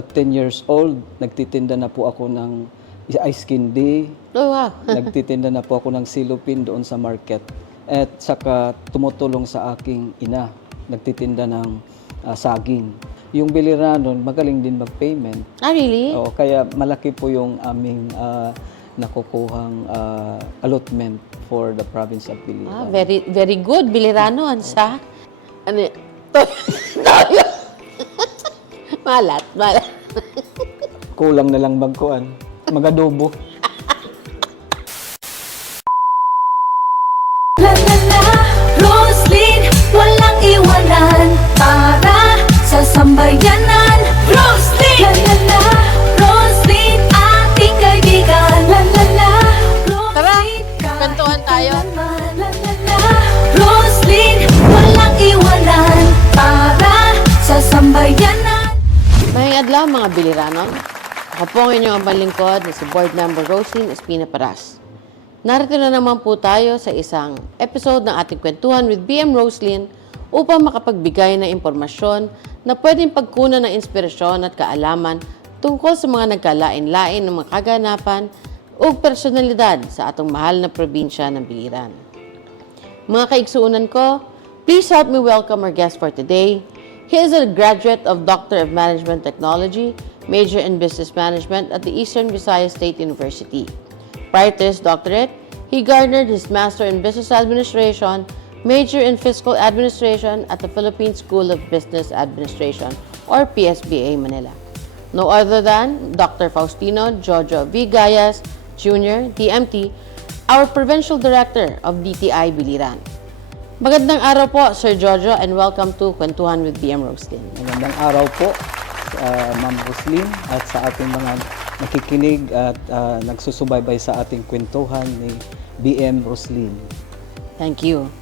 at 10 years old, nagtitinda na po ako ng ice candy. Oh, wow. Nagtitinda na po ako ng silupin doon sa market. At saka tumutulong sa aking ina. Nagtitinda ng saging. Yung bilira nun, magaling din mag-payment. Ah, really? Oo, kaya malaki po yung aming nakukuhang allotment for the province of Biliran. Very, very good. Bilirano, Hansa. Ano yun? Toyo. Malat. Kulang na lang magkuan, magadobo. La la la, Roslyn, walang iwanan para sa sambayanan. Roslyn, la la la, Roslyn, ating kaibigan. La la la, Tara, Roslyn, kwentuhan tayo. La la la, Roslyn, walang iwanan para sa sambayanan. Mayang adlaw mga Bilirano. Ako po ang inyong lingkod na si Board Member Roslyn Espina Paras. Narito na naman po tayo sa isang episode ng ating kwentuhan with BM Roslyn upang makapagbigay ng impormasyon na pwedeng pagkunan ng inspirasyon at kaalaman tungkol sa mga nagkalain-lain ng mga kaganapan o personalidad sa atong mahal na probinsya ng Biliran. Mga kaigsuunan ko, please help me welcome our guest for today. He is a graduate of Doctor of Management Technology, major in Business Management at the Eastern Visayas State University. Prior to his doctorate, he garnered his Master in Business Administration, major in Fiscal Administration at the Philippine School of Business Administration, or PSBA Manila. No other than Dr. Faustino Jojo V. Gayas, Jr., DMT, our Provincial Director of DTI Biliran. Magandang araw po, Sir Jojo, and welcome to Kwentuhan with BM Roslyn. Magandang araw po, Ma'am Roslyn, at sa ating mga nakikinig at nagsusubaybay sa ating kwentuhan ni BM Roslyn. Thank you.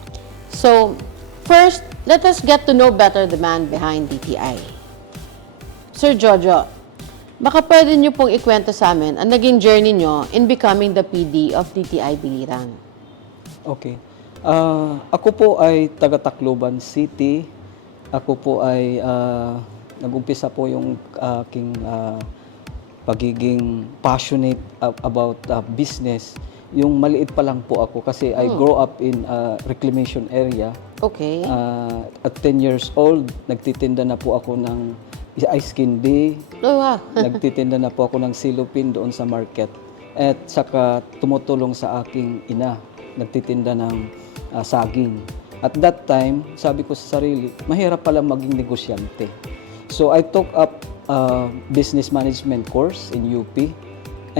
So, first, let us get to know better the man behind DTI. Sir Jojo, baka pwede niyo pong ikwento sa amin ang naging journey niyo in becoming the PD of DTI Biliran. Okay. Ako po ay taga Tacloban City. Ako po ay nag-umpisa po yung aking pagiging passionate about business. Yung maliit pa lang po ako kasi I grew up in reclamation area. Okay. At 10 years old, nagtitinda na po ako ng ice candy. Oh, wow. Nagtitinda na po ako ng silupin doon sa market. At saka tumutulong sa aking ina. Nagtitinda ng saging. At that time, sabi ko sa sarili, mahirap pala maging negosyante. So I took up business management course in UP.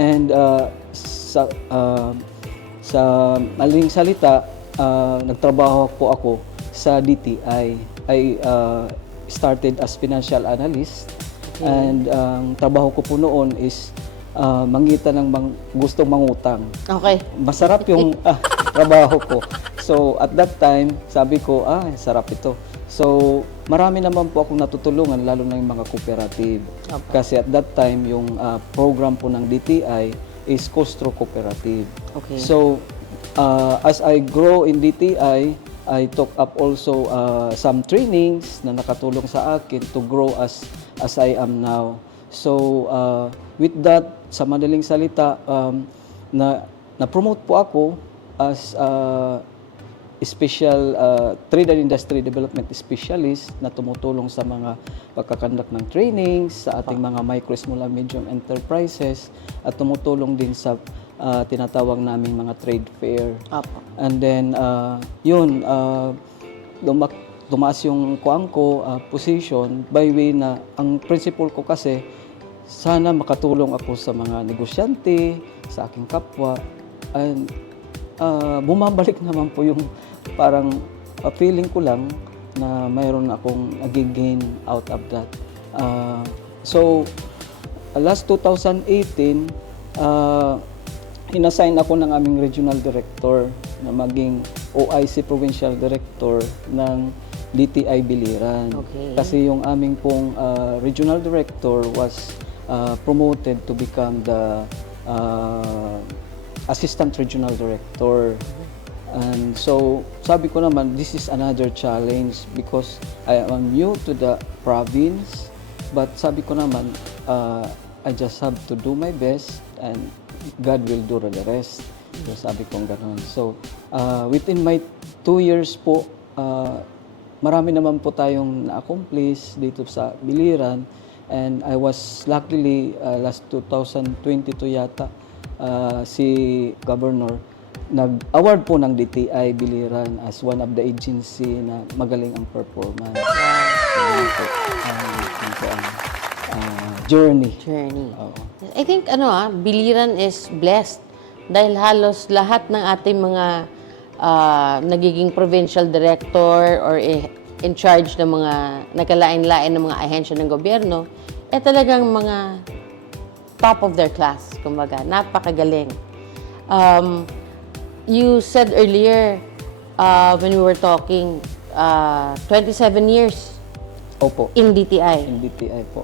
And sa maling salita, nagtrabaho po ako sa DTI. I started as financial analyst. Okay. And ang trabaho ko po noon is mangitan ng gustong mangutang. Okay. Masarap yung trabaho ko. So, at that time, sabi ko, sarap ito. So, marami naman po akong natutulungan, lalo na yung mga cooperative. Opo. Kasi at that time, yung program po ng DTI is Costro Cooperative. Okay. So, as I grow in DTI, I took up also some trainings na nakatulong sa akin to grow as I am now. So, with that, sa madaling salita, na-promote po ako as special trade and industry development specialist na tumutulong sa mga pagkakandak ng trainings sa ating mga micro, small, and medium enterprises at tumutulong din sa tinatawag naming mga trade fair. Apo. And then, tumaas yung kuang ko position by way na ang principle ko kasi sana makatulong ako sa mga negosyante, sa aking kapwa, and bumabalik naman po yung parang feeling ko lang na mayroon akong nag-gain out of that. So, last 2018, inassign ako ng aming regional director na maging OIC Provincial Director ng DTI Biliran. Okay. Kasi yung aming pong regional director was promoted to become the Assistant Regional Director. And so, sabi ko naman, this is another challenge because I am new to the province But sabi ko naman, I just have to do my best and God will do the rest. So sabi ko gano'n. So within my 2 years po, marami naman po tayong na-accomplish dito sa Biliran. And I was luckily last 2022 yata, si Governor nag-award po ng DTI Biliran as one of the agency na magaling ang performance. So, yun po, yun po ang journey. Oo. I think Biliran is blessed dahil halos lahat ng ating mga nagiging provincial director or in charge ng mga nagkalain-lain ng mga ahensya ng gobyerno, talagang mga top of their class, kumbaga, napakagaling. You said earlier, when we were talking, 27 years Opo, in DTI. in DTI po.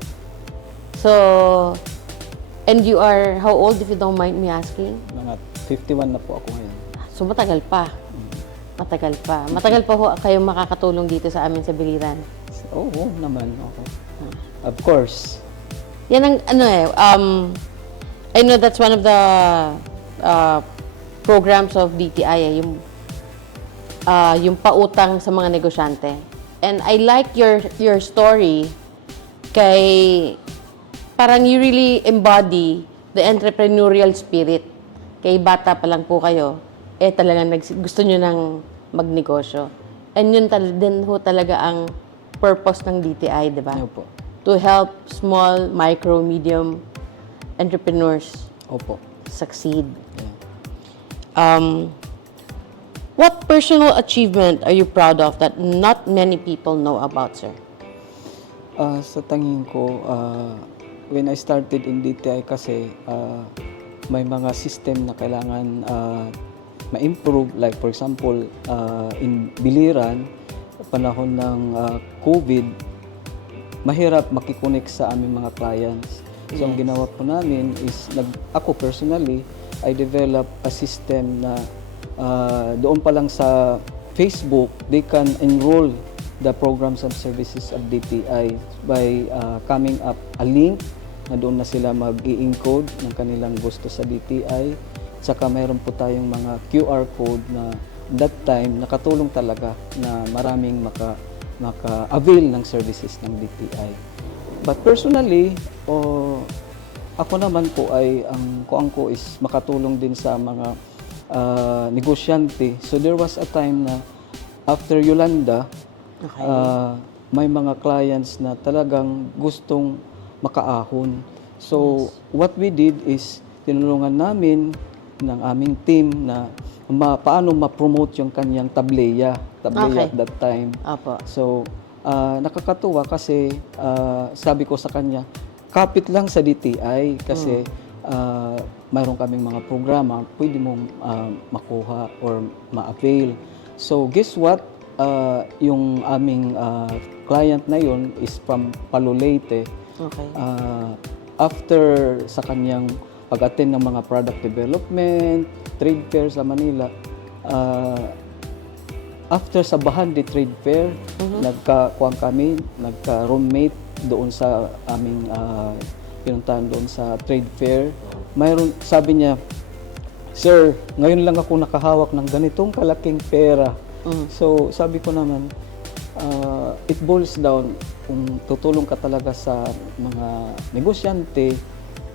So, and you are, how old if you don't mind me asking? Mga 51 na po ako ngayon. So, matagal pa. Matagal pa. Matagal pa ho kayong makakatulong dito sa amin sa Biliran. Oo naman, okay. Of course. Yan ang, I know that's one of the programs of DTI, yung pautang sa mga negosyante. And I like your story kay parang you really embody the entrepreneurial spirit. Kay bata pa lang po kayo, talagang gusto nyo nang magnegosyo. And yun din ho talaga ang purpose ng DTI, di ba? Opo. To help small, micro, medium entrepreneurs Opo. succeed. Yeah. What personal achievement are you proud of that not many people know about, sir? Sa tingin ko, when I started in DTI kasi, may mga system na kailangan ma-improve. Like for example, in Biliran, panahon ng COVID, mahirap makikonek sa aming mga clients. So ang ginawa po namin is, ako personally, I developed a system na doon pa lang sa Facebook, they can enroll the programs and services of DTI by coming up a link na doon na sila mag-i-encode ng kanilang gusto sa DTI. Tsaka mayroon po tayong mga QR code na that time nakatulong talaga na maraming maka-avail ng services ng DTI. But personally, ako naman po ay ang kuang ko is makatulong din sa mga negosyante. So there was a time na after Yolanda, may mga clients na talagang gustong makaahon. So what we did is tinulungan namin ng aming team na paano ma-promote yung kanyang tableya at that time. Apo. So nakakatuwa kasi sabi ko sa kanya, kapit lang sa DTI kasi mayroon kaming mga programa pwede mong makuha or ma-avail. So guess what? Yung aming client na yun is from Palolete. Okay. After sa kanyang pag-attend ng mga product development, trade fair sa Manila, after sa Bahandi Trade Fair, nagkakuha kami, nagka-roommate doon sa aming pinuntahan doon sa trade fair. Mayroon, sabi niya, "Sir, ngayon lang ako nakahawak ng ganitong kalaking pera." So, sabi ko naman, it boils down, kung tutulong ka talaga sa mga negosyante,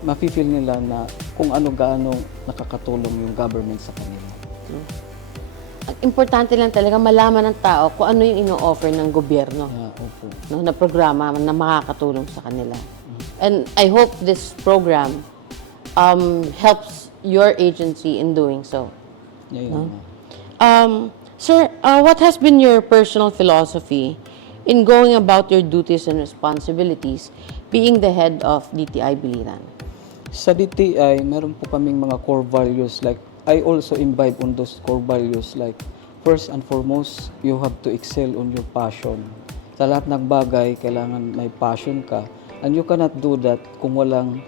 mafe-feel nila na kung ano-gaano nakakatulong yung government sa kanila. Ang importante lang talaga malaman ng tao kung ano yung ino-offer ng gobyerno. Yeah, opo. No, na programa na makakatulong sa kanila. And I hope this program helps your agency in doing so. Yeah, yun. Sir, what has been your personal philosophy in going about your duties and responsibilities being the head of DTI Biliran? Sa DTI, meron po kaming mga core values. Like, I also imbibe on those core values. Like, first and foremost, you have to excel on your passion. Sa lahat ng bagay, kailangan may passion ka. And you cannot do that kung walang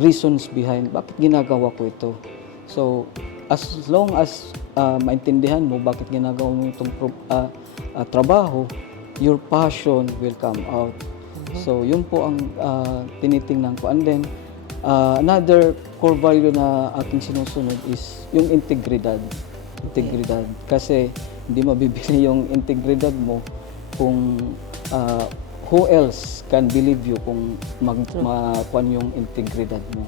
reasons behind bakit ginagawa ko ito. So, as long as maintindihan mo bakit ginagawa mo itong trabaho, your passion will come out. So, yun po ang tinitingnan ko. And then, another core value na aking sinusunod is yung integridad. Integridad. Kasi hindi mabibili yung integridad mo kung who else can believe you kung makuan yung integridad mo.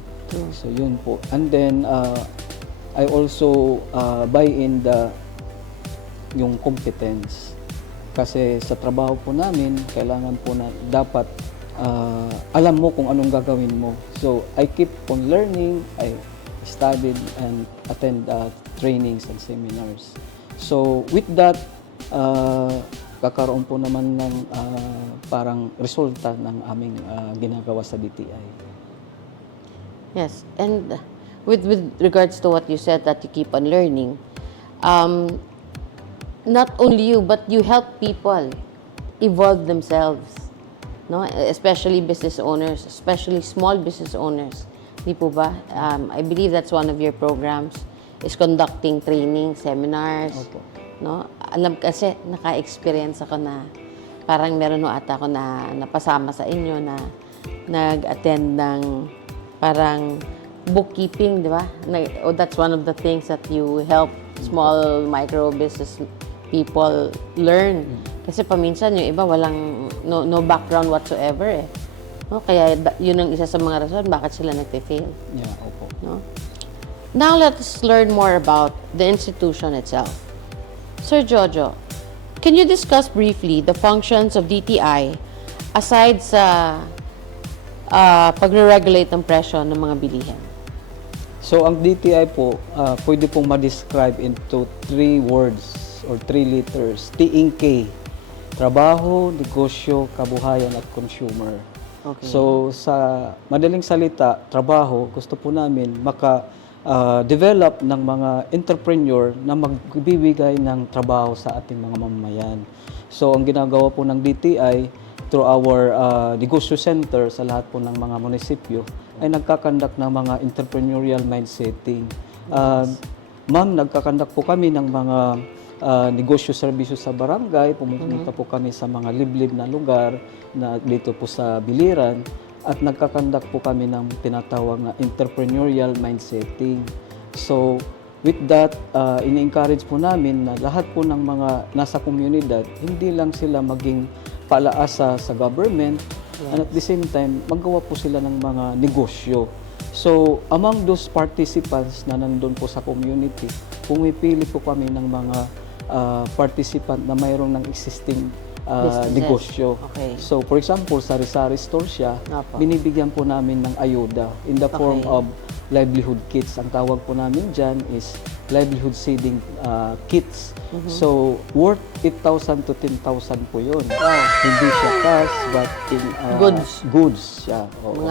So, yun po. And then, I also buy in yung competence. Kasi sa trabaho po namin, kailangan po na dapat alam mo kung anong gagawin mo. So, I keep on learning. I studied and attend trainings and seminars. So, with that, kakaroon po naman ng parang resulta ng aming ginagawa sa DTI. Yes, and with regards to what you said that you keep on learning, not only you but you help people evolve themselves, no? Especially business owners, especially small business owners. Di po ba? I believe that's one of your programs is conducting training, seminars. Opo. No? Alam kasi, naka-experience ako na parang meron no ata ako na napasama sa inyo na nag-attend ng parang bookkeeping, di ba? That's one of the things that you help small micro business people learn. Kasi paminsan yung iba walang no background whatsoever eh. No? Kaya yun ang isa sa mga rason bakit sila nagpe-fail. Yeah, opo. No? Now let's learn more about the institution itself. Sir Jojo, can you discuss briefly the functions of DTI aside sa pagre-regulate ng presyo ng mga bilihin? So, ang DTI po, pwede pong ma-describe into 3 words or 3 letters. TNK, trabaho, negosyo, kabuhayan at consumer. Okay. So, sa madaling salita, trabaho, gusto po namin develop ng mga entrepreneur na magbibigay ng trabaho sa ating mga mamamayan. So, ang ginagawa po ng DTI through our negosyo center sa lahat po ng mga munisipyo ay nagkakandak ng mga entrepreneurial mindsetting. Ma'am, nagkakandak po kami ng mga negosyo serbisyo sa barangay, pumunta po kami sa mga liblib na lugar na dito po sa Biliran at nagkakandak po kami ng tinatawag na entrepreneurial mindsetting. So, with that, ini-encourage po namin na lahat po ng mga nasa komunidad, hindi lang sila maging palaasa sa government, and at the same time, magawa po sila ng mga negosyo. So, among those participants na nandun po sa community, pumipili po kami ng mga participant na mayroong ng existing Businesses. negosyo. Okay. So, for example, sari-sari store siya, Apo. binibigyan po namin ng ayuda in the form Okay. of livelihood kits. Ang tawag po namin dyan is livelihood seeding kits. So, worth 8,000 to 10,000 po yun. Hindi siya cash, but in goods siya. Oo.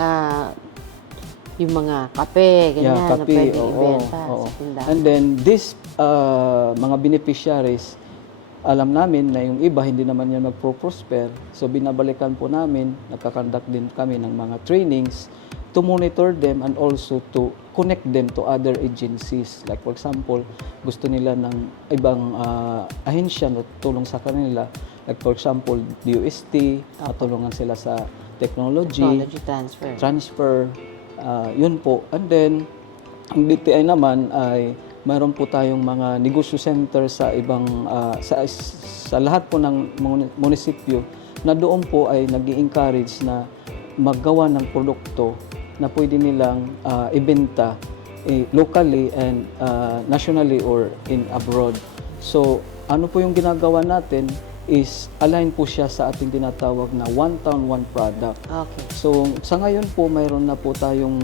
Yung mga kape, ganyan, Yeah, na kape, pwede oo, ibenta oo. sa tindahan. And then, these mga beneficiaries, alam namin na yung iba hindi naman yan magpo-prosper. So, binabalikan po namin, nagkakandak din kami ng mga trainings to monitor them and also to connect them to other agencies. Like, for example, gusto nila ng ibang ahensya na tulong sa kanila. Like, for example, DOST, matulungan sila sa technology transfer, yun po. And then, ang DTI naman ay mayroon po tayong mga negosyo center sa ibang sa lahat po ng munisipyo na doon po ay nag-i-encourage na maggawa ng produkto na pwede nilang ibenta locally and nationally or in abroad. So, ano po yung ginagawa natin is align po siya sa ating tinatawag na one town, one product. Okay. So, sa ngayon po, mayroon na po tayong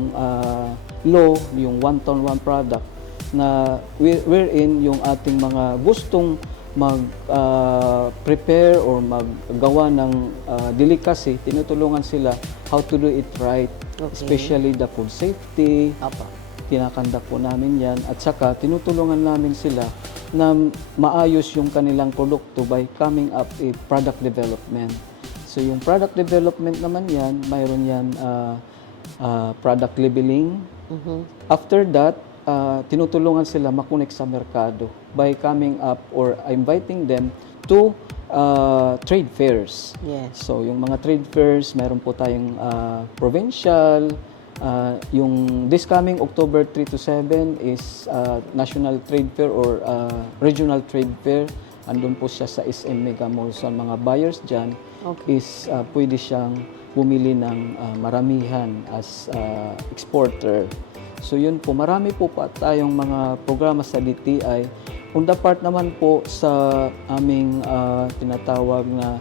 law, yung one town, one product, na wherein yung ating mga gustong mag-prepare or maggawa ng delicacy, tinutulungan sila how to do it right, especially the food safety. Kinakandak po namin yan. At saka, tinutulungan namin sila na maayos yung kanilang produkto by coming up with product development. So, yung product development naman yan, mayroon yan product labeling. After that, tinutulungan sila makonek sa merkado by coming up or inviting them to trade fairs. Yes. So, yung mga trade fairs, meron po tayong provincial. Yung this coming October 3 to 7 is National Trade Fair or Regional Trade Fair. Andun po siya sa SM Mega Mall. So, ang mga buyers dyan is pwede siyang bumili ng maramihan as exporter. So, yun po. Marami po pa tayong mga programa sa DTI. On the part naman po sa aming tinatawag na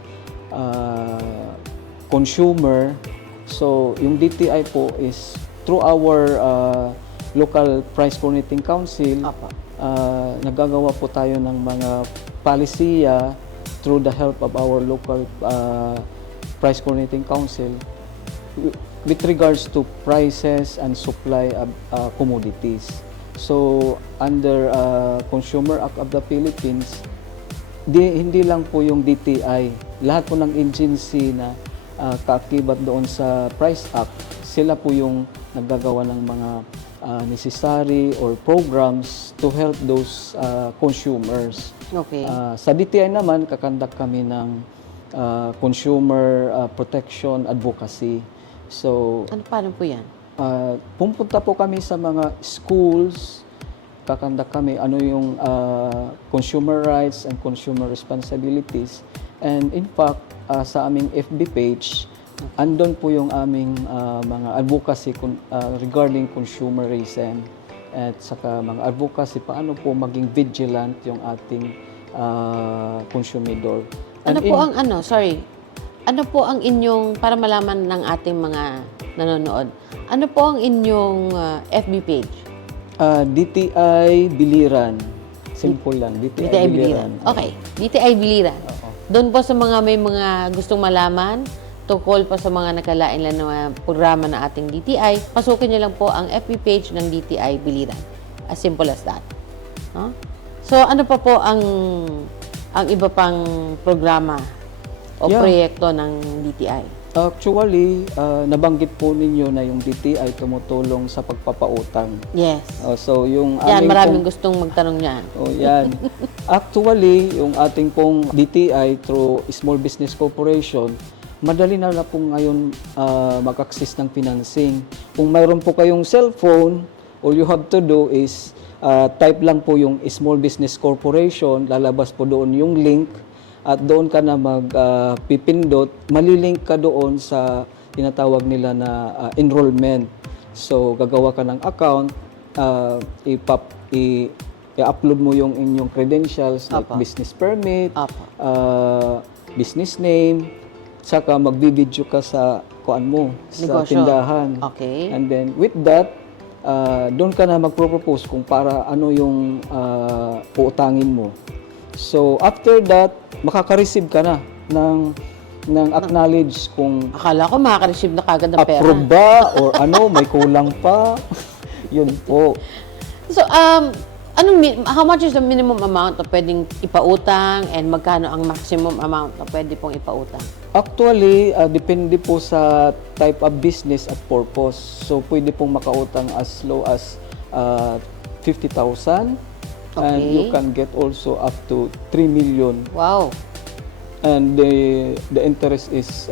consumer, so yung DTI po is through our local price coordinating council, nagagawa po tayo ng mga palisiya through the help of our local price coordinating council with regards to prices and supply of commodities. So, under Consumer Act of the Philippines, hindi lang po yung DTI, lahat po ng agency na kaakibat doon sa Price Act, sila po yung naggagawa ng mga necessary or programs to help those consumers. Okay. Sa DTI naman, kakandak kami ng consumer protection advocacy. So, Paano po yan? pumunta po kami sa mga schools, kakandak kami ano yung consumer rights and consumer responsibilities. And in fact, sa aming FB page, andon po yung aming mga advocacy regarding consumerism at saka mga advocacy paano po maging vigilant yung ating consumidor. Ano po ang ano po ang inyong, para malaman ng ating mga nanonood, ano po ang inyong FB page? DTI Biliran. Simple lang. DTI Biliran. Okay, DTI Biliran. Doon po sa mga may mga gustong malaman, tungkol pa sa mga nakalain lang na programa ng ating DTI, pasukin niyo lang po ang FB page ng DTI Biliran. As simple as that. Huh? So, ano pa po ang iba pang programa o proyekto ng DTI? Actually, nabanggit po ninyo na yung DTI tumutulong sa pagpapautang. Yes. So, yung Yan, maraming gustong magtanong niyan. Yan. Actually, yung ating pong DTI through Small Business Corporation, madali na po ngayon mag-access ng financing. Kung mayroon po kayong cellphone, all you have to do is type lang po yung Small Business Corporation, lalabas po doon yung link, at doon ka na magpipindot, malilink ka doon sa tinatawag nila na enrollment. So, gagawa ka ng account, i-upload mo yung inyong credentials like business permit, business name, saka magbi-video ka sa kuan mo, sa tindahan. Okay. And then with that, doon ka na magpropose kung para ano yung uutangin mo. So after that, makaka-receive ka na ng acknowledge kung Akala ko makaka-receive na kagad ng pera. approve ba or ano, may kulang pa. Yun po. So, how much is the minimum amount na pwedeng ipautang and magkano ang maximum amount na pwede pong ipautang? Actually, depende po sa type of business at purpose. So, pwede pong makautang as low as 50,000. And you can get also up to 3 million. Wow. And the interest is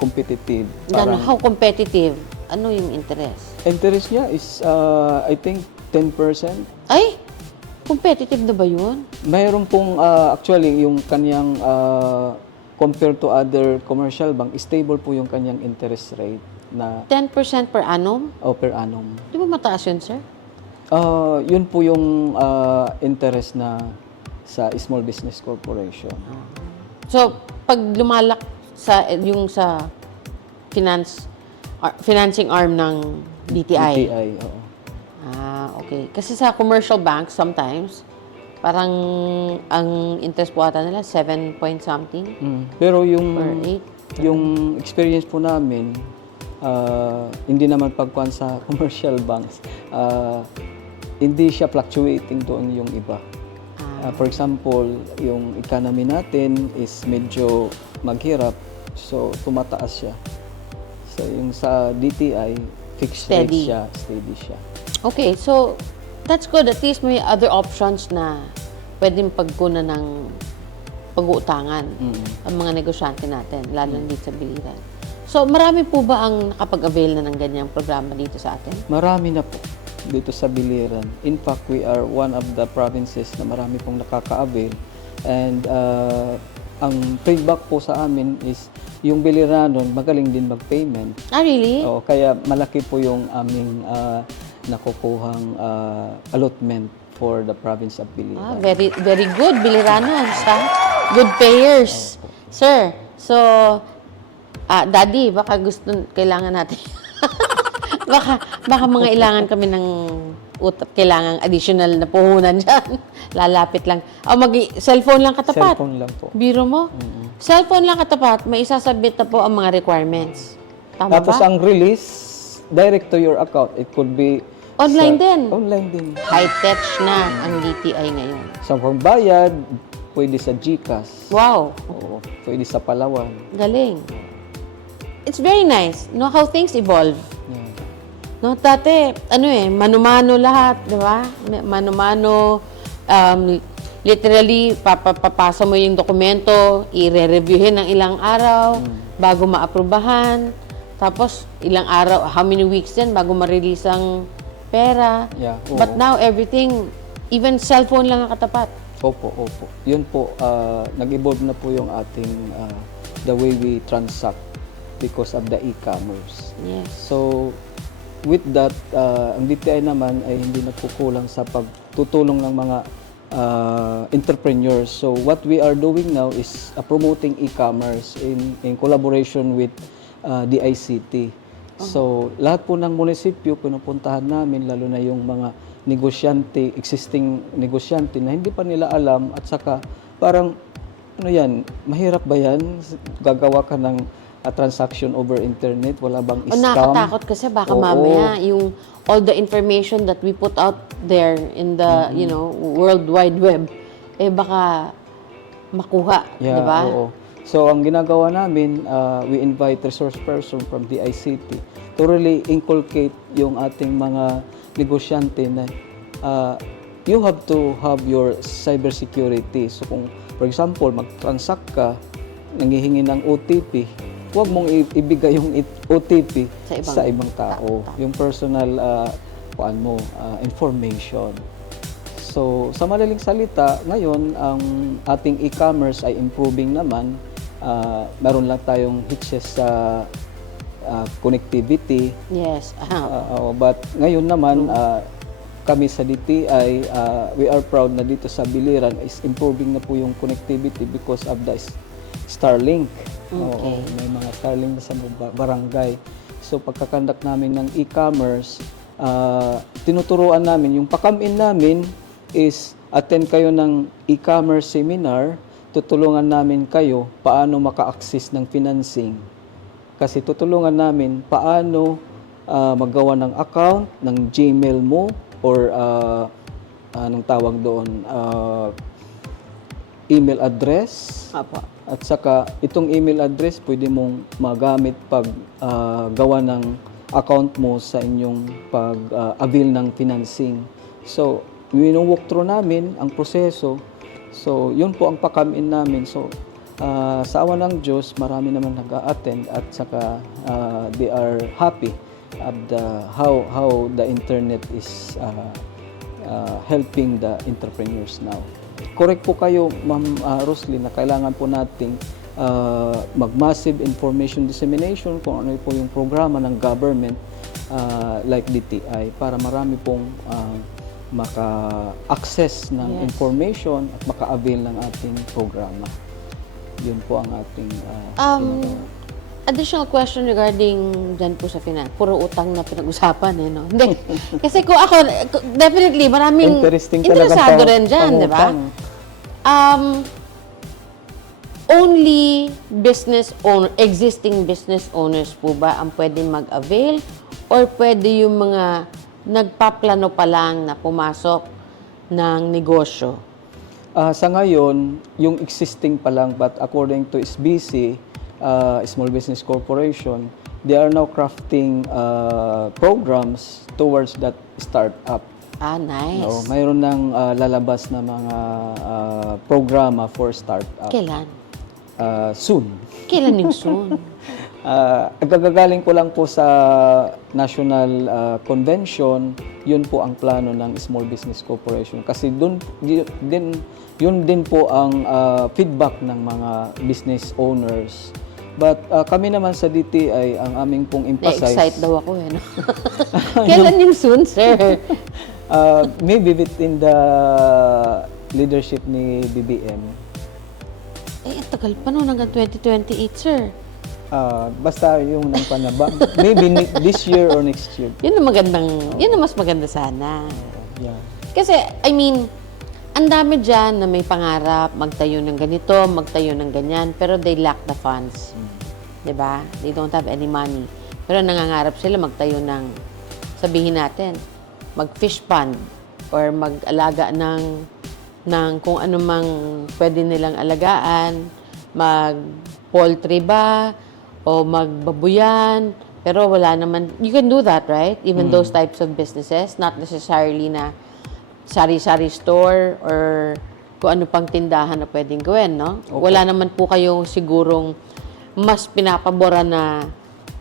competitive. How competitive? Ano yung interest? Interest niya is, I think, 10%. Ay, competitive na ba yun? Mayroon pong, actually, yung kanyang, compared to other commercial bank, stable po yung kanyang interest rate na 10% per annum? per annum. Di ba mataas yun, sir? Yun po yung interest na sa Small Business Corporation. So, pag lumalak sa financing arm ng DTI. DTI, oo. Okay. Kasi sa commercial banks, sometimes, parang ang interest po ata nila, 7 point something Pero per 8. yung experience po namin, hindi naman pagkuhan sa commercial banks, hindi siya fluctuating doon yung iba. For example, yung economy natin is medyo maghirap, so tumataas siya. So yung sa DTI, fixed rate siya, steady siya. Okay, so that's good. At least may other options na pwedeng pagkunan ng pag-uutangan ang mga negosyante natin, lalo na dito sa biliran. So, marami po ba ang nakapag-avail na ng ganyang programa dito sa atin? Marami na po dito sa Biliran. In fact, we are one of the provinces na marami pong nakaka-avail. And ang feedback po sa amin is yung Biliranon magaling din mag-payment. Ah, really? Oo, kaya malaki po yung aming nakukuhang allotment for the province of Ah, Biliran. very very good, Biliranos, ha? Good payers. Sir, so, Daddy, baka kailangan natin. baka mga ilangan kami ng kailangang additional na puhunan dyan. Lalapit lang. Cellphone lang katapat. Cellphone lang po. Biro mo? Cellphone lang katapat, may isasubmit na po ang mga requirements. Tama Tapos ba? ang release, direct to your account. It could be Online din. Online din. High-tech na ang DTI ngayon. Sa pagbayad, pwede sa GCash. Wow. Oo, pwede sa Palawan. Galing. It's very nice. No, how things evolve. Yeah. No, dati, mano-mano lahat, di ba? Mano-mano, literally, papasa mo yung dokumento, i-reviewin ng ilang araw, bago maaprubahan. Tapos, ilang araw, how many weeks din, bago ma-release ang pera. Yeah, oo. But now, everything, even cellphone lang ang katapat. Opo. Yun po, nag-evolve na po yung ating, the way we transact because of the e-commerce. Yes. So, with that, ang DTI naman ay hindi nagkukulang sa pagtutulong ng mga entrepreneurs. So, what we are doing now is promoting e-commerce in collaboration with DICT. So, lahat po ng munisipyo, pinupuntahan namin, lalo na yung mga negosyante, existing negosyante na hindi pa nila alam at saka parang, mahirap ba yan? Gagawa ka ng transaction over internet, wala bang O scam? nakakatakot kasi baka Oo. mamaya yung all the information that we put out there in the, World Wide Web, baka makuha, Yeah, di ba? oo. So, ang ginagawa namin, we invite resource person from the ICT to really inculcate yung ating mga negosyante na you have to have your cybersecurity. So, kung, for example, mag-transact ka, nanghihingi ng OTP, huwag mong ibigay yung OTP sa ibang tao. Yung personal information. So, sa madaling salita, ngayon, ang ating e-commerce ay improving naman. Meron lang tayong hitches sa connectivity. Yes. But ngayon naman, kami sa DTI, we are proud na dito sa Biliran is improving na po yung connectivity because of the Starlink. Oo, may mga Starlink na sa barangay. So pagkakandak namin ng e-commerce, tinuturuan namin, yung pakam-in namin is attend kayo ng e-commerce seminar, tutulungan namin kayo paano maka-access ng financing. Kasi tutulungan namin paano maggawa ng account, ng Gmail mo, or anong tawag doon, email address. Apo. At saka, itong email address, pwede mong magamit pag gawa ng account mo sa inyong pag-avail ng financing. So, walk through namin ang proseso. So, yun po ang pakamin namin. So, sa awa ng Diyos, marami naman nag-a-attend at saka they are happy of how the internet is helping the entrepreneurs now. Correct po kayo, Ma'am Roslyn, na kailangan po nating mag-massive information dissemination kung ano po yung programa ng government like DTI para marami pong maka-access ng information at maka-avail ng ating programa. Yun po ang ating additional question regarding dyan po sa finance. Puro utang na pinag-usapan, no? Hindi. Kasi kung ako, definitely, maraming interesado rin dyan, di ba? Only existing business owners po ba ang pwedeng mag-avail or pwede yung mga nagpaplano pa lang na pumasok ng negosyo? Sa ngayon, yung existing pa lang, but according to SBC, Small Business Corporation, they are now crafting programs towards that startup. Ah, nice. Oo, mayroon ng lalabas na mga programa for startup. Kailan? Soon. Kailan yung soon? Gagaling ko lang po sa National Convention, yun po ang plano ng Small Business Corporation. Kasi yun din po ang feedback ng mga business owners. But kami naman sa DTI, ang aming pong emphasize, Na-excite daw ako eh. No? Kailan yung soon, sir? maybe within the leadership ni BBM. Eh, tagal pa noon hanggang 2028, sir. Basta yung ng panabang. Maybe this year or next year. Yun ang mas maganda sana. Yeah. Kasi, I mean, ang dami dyan na may pangarap, magtayo ng ganito, magtayo ng ganyan, pero they lack the funds. Diba? They don't have any money. Pero nangangarap sila magtayo ng, sabihin natin, mag-fish pond or mag-alaga ng kung ano mang pwede nilang alagaan, mag-poultry ba, o magbabuyan, pero wala naman, you can do that, right? Even those types of businesses, not necessarily na sari-sari store or kung ano pang tindahan na pwedeng gawin, no? Wala naman po kayong sigurong mas pinapabora na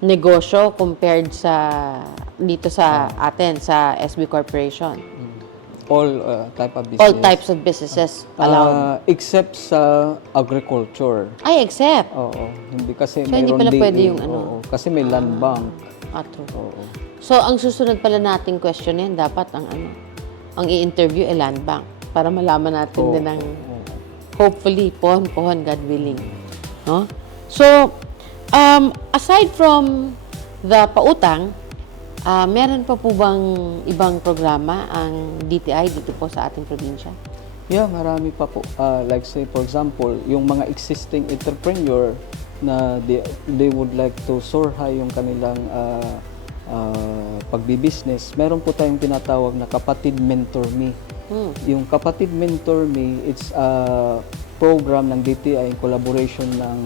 negosyo compared sa dito sa atin, sa SB Corporation. All type of business. All types of businesses allowed. Except sa agriculture. Ay, except. Oo. Hindi kasi So, hindi mayroon pala DA. pwede yung ano? Oo. Kasi may land bank. True. Oo. So, ang susunod pala nating questionin, dapat ang i-interview ay land bank para malaman natin din ang hopefully, pohon-pohon, God willing. No? So, aside from the pautang, meron pa po bang ibang programa ang DTI dito po sa ating probinsya? Yeah, marami pa po. Like say, for example, yung mga existing entrepreneur na they would like to soar high yung kanilang pagbibusiness, meron po tayong tinatawag na Kapatid Mentor Me. Yung Kapatid Mentor Me, it's a program ng DTI in collaboration ng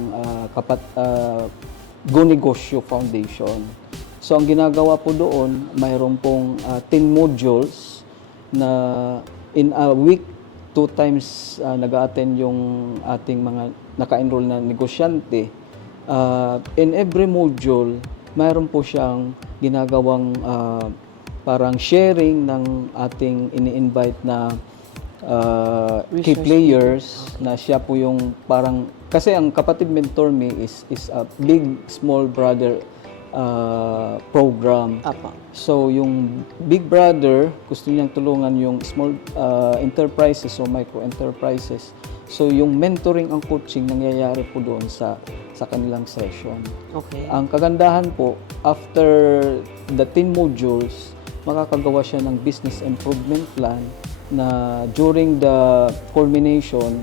Go Negosyo Foundation. So, ang ginagawa po doon, mayroon pong 10 modules na in a week, 2 times nag-a-attend yung ating mga naka-enroll na negosyante. In every module, mayroon po siyang ginagawang parang sharing ng ating ini-invite na key players na siya po yung parang, kasi ang Kapatid Mentor Me is a big small brother program. Apa. So, yung Big Brother, gusto niyang tulungan yung small enterprises o micro enterprises. So, yung mentoring ang coaching nangyayari po doon sa kanilang session. Okay. Ang kagandahan po, after the 10 modules, makakagawa siya ng business improvement plan na during the culmination,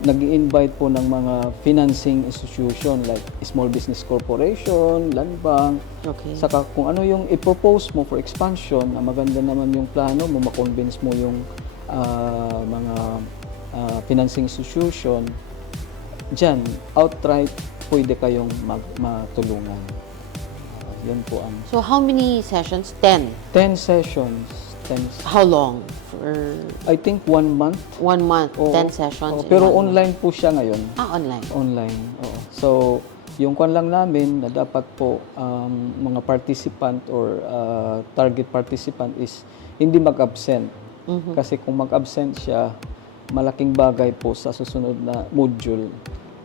nag-i-invite po ng mga financing institution like Small Business Corporation, Land Bank. Okay. Saka kung ano yung i-propose mo for expansion, na maganda naman yung plano mo, ma-convince mo yung mga financing institution, dyan, outright, pwede kayong matulungan. Yan po ang So, how many sessions? 10. 10 sessions. How long? For I think 1 month. 1 month, Oo. 10 sessions. Oo, in pero 1 month. online po siya ngayon. Online. Online. Oo. So, yung kwan lang namin na dapat po mga participant or target participant is hindi mag-absent. Kasi kung mag-absent siya, malaking bagay po sa susunod na module.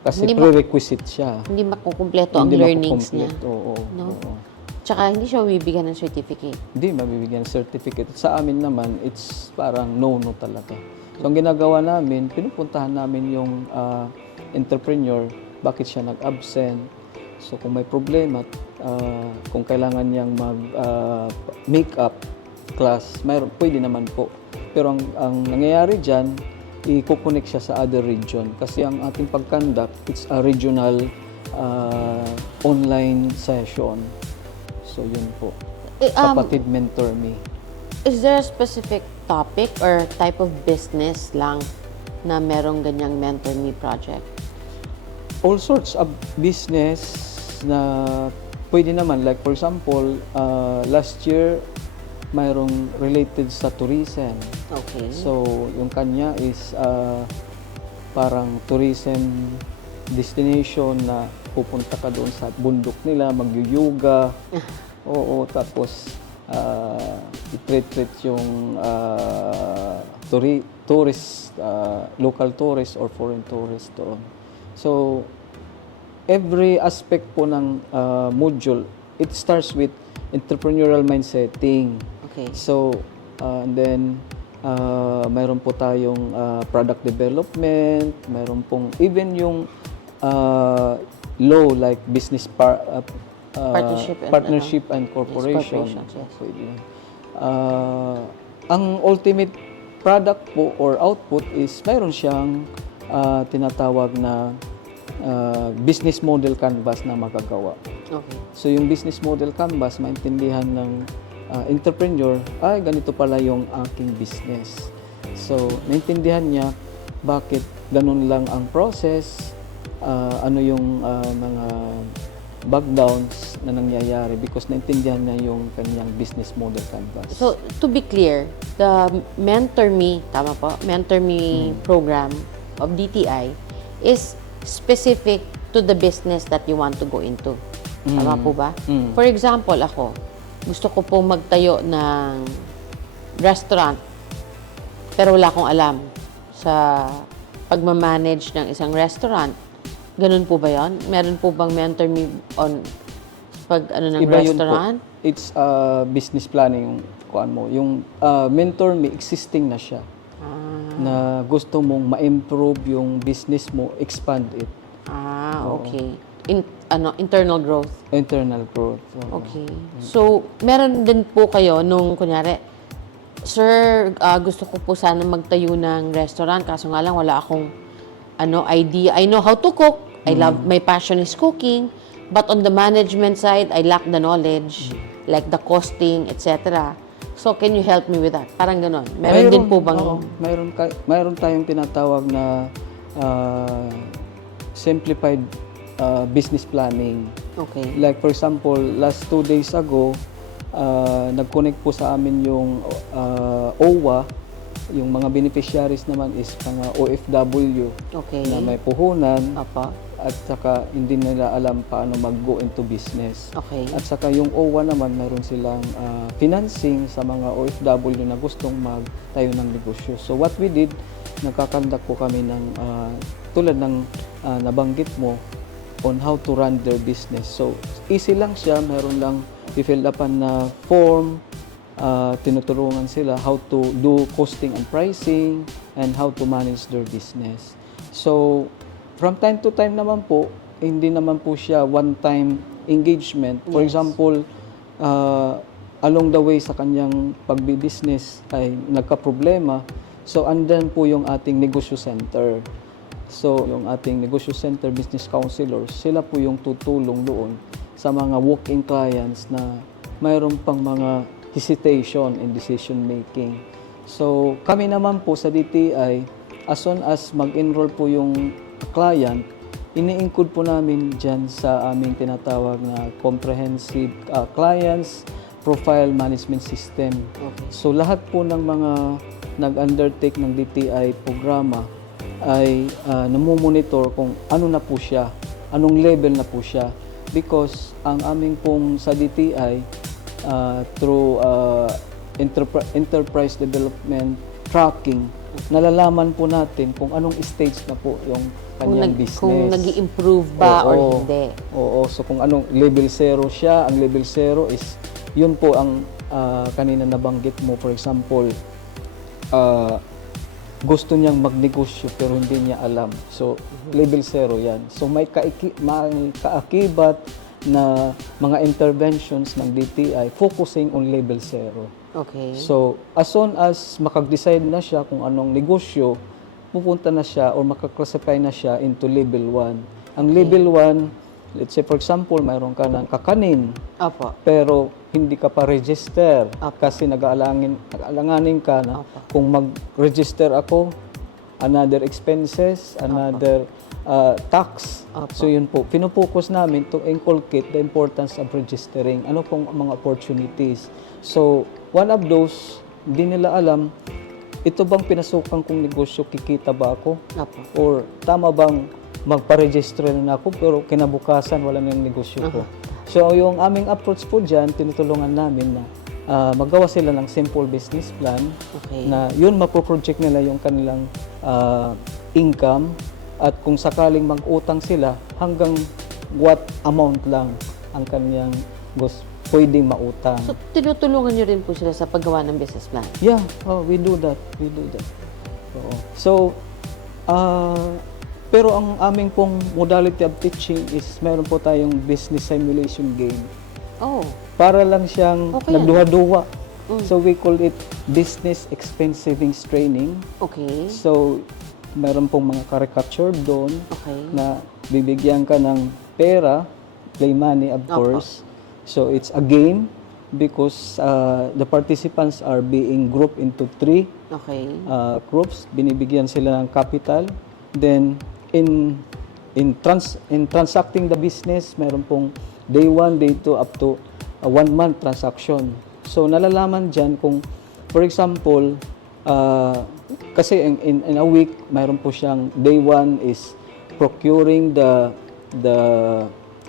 Kasi Hindi prerequisite siya. Hindi makukumpleto ang Hindi learnings niya. makukomplete. Oo. No? Oo. Tsaka hindi siya mabibigyan ng certificate. Hindi mabibigyan ng certificate. Sa amin naman, it's parang no-no talaga. So, ang ginagawa namin, pinupuntahan namin yung entrepreneur, bakit siya nag-absent. So, kung may problema, kung kailangan niyang mag-make-up class, pwede naman po. Pero ang nangyayari dyan, i-connect siya sa other region. Kasi ang ating pag-conduct, it's a regional online session. So, yun po. Kapatid Mentor Me. Is there a specific topic or type of business lang na merong ganyang Mentor Me project? All sorts of business na pwede naman. Like for example, last year, mayroong related sa tourism. Okay. So, yung kanya is parang tourism destination na pupunta ka doon sa bundok nila, mag-yoga. Oo, tapos i-treat yung tourist, local tourist or foreign tourist doon. So, every aspect po ng module, it starts with entrepreneurial mindsetting. Okay. So, and then, mayroon po tayong product development, mayroon pong even yung law like business Partnership and, and corporation. corporations, yes. Pwede yun. Ang ultimate product po or output is mayroon siyang tinatawag na business model canvas na magagawa. Okay. So yung business model canvas, maintindihan ng entrepreneur, ay ganito pala yung aking business. So naintindihan niya bakit ganun lang ang process, ano yung mga backdowns na nangyayari because naintindihan niya yung kanyang business model canvas. So, to be clear, the Mentor Me, tama po, Mentor Me program of DTI is specific to the business that you want to go into. Tama po ba? For example, ako, gusto ko pong magtayo ng restaurant, pero wala akong alam sa pagmamanage ng isang restaurant. Ganun po ba yun? Meron po bang Mentor Me on pag ano ng Iba yun restaurant? po. It's business planning yung kuan mo. Yung Mentor Me, existing na siya. Na gusto mong ma-improve yung business mo, expand it. Okay. Internal growth. Internal growth. So, Okay. So, meron din po kayo nung, kunyari, Sir, gusto ko po sana magtayo ng restaurant, kaso nga lang wala akong idea. I know how to cook. My passion is cooking. But on the management side, I lack the knowledge, like the costing, etc. So, can you help me with that? Parang ganon. Meron din po bang... Oo, mayroon tayong tinatawag na simplified business planning. Okay. Like for example, last 2 days ago, nag-connect po sa amin yung OWA. Yung mga beneficiaries naman is mga OFW Okay. na may puhunan Apa. at saka hindi nila alam paano mag-go into business. Okay. At saka yung OWA naman, meron silang financing sa mga OFW na gustong magtayo ng negosyo. So what we did, nagkakandak po kami ng tulad ng nabanggit mo on how to run their business. So easy lang siya, meron lang i-fill upan na form, tinutulungan sila how to do costing and pricing and how to manage their business. So from time to time naman po, hindi naman po siya one-time engagement. For example, along the way sa kanyang pagbi-business ay nagka-problema. So, andan po yung ating negosyo center. So, yung ating negosyo center business counselors, sila po yung tutulong doon sa mga walk-in clients na mayroon pang mga hesitation in decision making. So, kami naman po sa DTI, as soon as mag-enroll po yung client, ini-include po namin dyan sa aming tinatawag na comprehensive clients profile management system. Okay. So lahat po ng mga nag-undertake ng DTI programa ay namumonitor kung ano na po siya, anong level na po siya. Because ang aming pong sa DTI through enterprise development tracking, nalalaman po natin kung anong stage na po yung kanyang business. Kung nag-i-improve ba or hindi. Oo, so kung anong level 0 siya, ang level 0 is, yun po ang kanina nabanggit mo. For example, gusto niyang magnegosyo pero hindi niya alam. So, level 0 yan. So, may kaakibat na mga interventions ng DTI focusing on level 0. Okay. So, as soon as makag-decide na siya kung anong negosyo, pupunta na siya or makaklasify na siya into level 1. Ang level 1, let's say for example, mayroon ka ng kakanin, Opo. pero hindi ka pa register kasi nag-aalanganin ka na kung mag-register ako, another expenses, another tax. So yun po, pinupokus namin to inculcate the importance of registering. Ano pong mga opportunities. So one of those, hindi nila alam, ito bang pinasukan kong negosyo, kikita ba ako? Opo. Or tama bang magpa-register na ako pero kinabukasan wala na yung negosyo ko. So yung aming approach po dyan, tinutulungan namin na magawa sila ng simple business plan Okay. na yun mapoproject nila yung kanilang income at kung sakaling mag-utang sila hanggang what amount lang ang kanyang pwedeng mautang. So, tinutulungan nyo rin po sila sa paggawa ng business plan? Yeah, we do that. We do that. Oo. So, pero ang aming pong modality of teaching is meron po tayong business simulation game. Oh. Para lang siyang Okay. nagduwa-duwa. So, we call it business expense savings training. Okay. So, meron pong mga caricature doon Okay. na bibigyan ka ng pera, play money of course. So it's a game because the participants are being grouped into 3 Okay. groups. Binibigyan sila ng capital. Then in transacting the business, meron pong day 1, day 2 up to 1 month transaction. So nalalaman diyan kung for example, kasi in a week, mayroon po siyang day 1 is procuring the